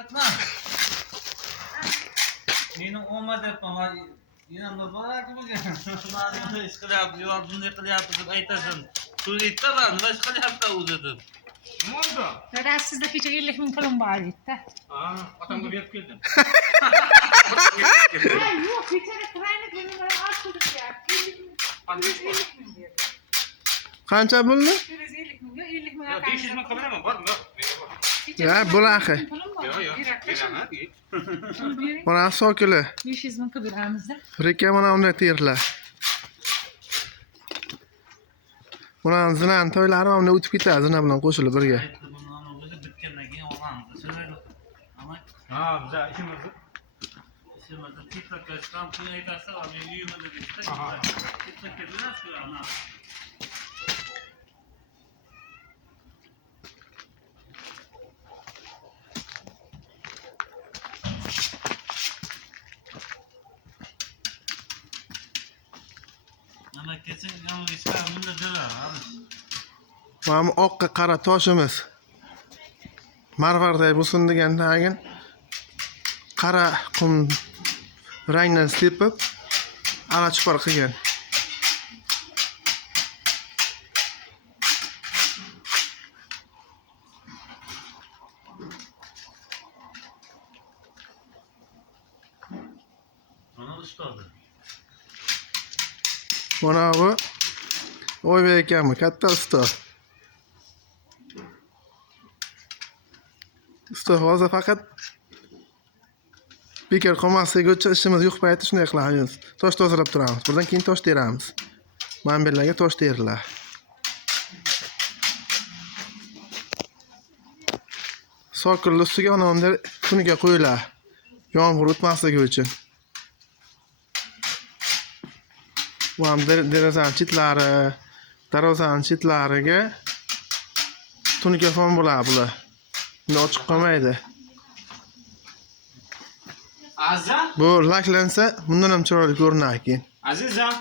Katma. Yine olmadı ama yine ne var ki bugün? Madem iskele yaptı, yolculuğunu iskele yaptı deb aytasın. Turizmde var, nima iskele yaptı o'zidir. Nima oldu? Dada sizda kecha 50 ming pulim bor edi-da. Ha, otamga berib keldim. Ha, yo'q, kechada traynik buni orttirib 150 ming berdi. Qancha bo'ldi? 250 ming, 50 ming. Ya 500 ming qilaman, bormi? Ya, bo'laxi. Yo'q, beraman. Mana sokili. 500 ming qilib beramiz-da. Reka mana unday terlar. Mana zinan to'ylari mana o'tib ketadi, zina bilan qo'shilib birga. Bundan o'zi bitgandan keyin olamiz. Shunday ama Ha, biza ishimiz. ishimizda tiklakka chiqam, keyin aytasiz, men uyimizda deysiz. Aha. Tiklakka bilasizku, ana. Ana kesin yanlışlıkla bunda diyor abi. Mana oqqa qara toshimiz. Marvarday bo'lsin degandan keyin qara qum rangdan sepib alachipor qilgan. Ana ustadı. Mana bu Oybek ekanmi, katta usta. Usta hozir faqat bekor qolmasligicha ishimiz yo'q payti shunday qilamiz. Tosh tozalab turamiz. Bundan keyin tosh teramiz. Manberlarga tosh terilar. Sokilni ustiga onamda tunuka qo'yiladi. Yomg'ir o'tmasligi uchun. Bu ham derazani chetlari, darvozani chetlariga tunuka fon bo'ladi bular. Buni ochiq qolmaydi. Azam, Bu laklansa bundan ham chiroyli ko'rinadi keyin. Azizam.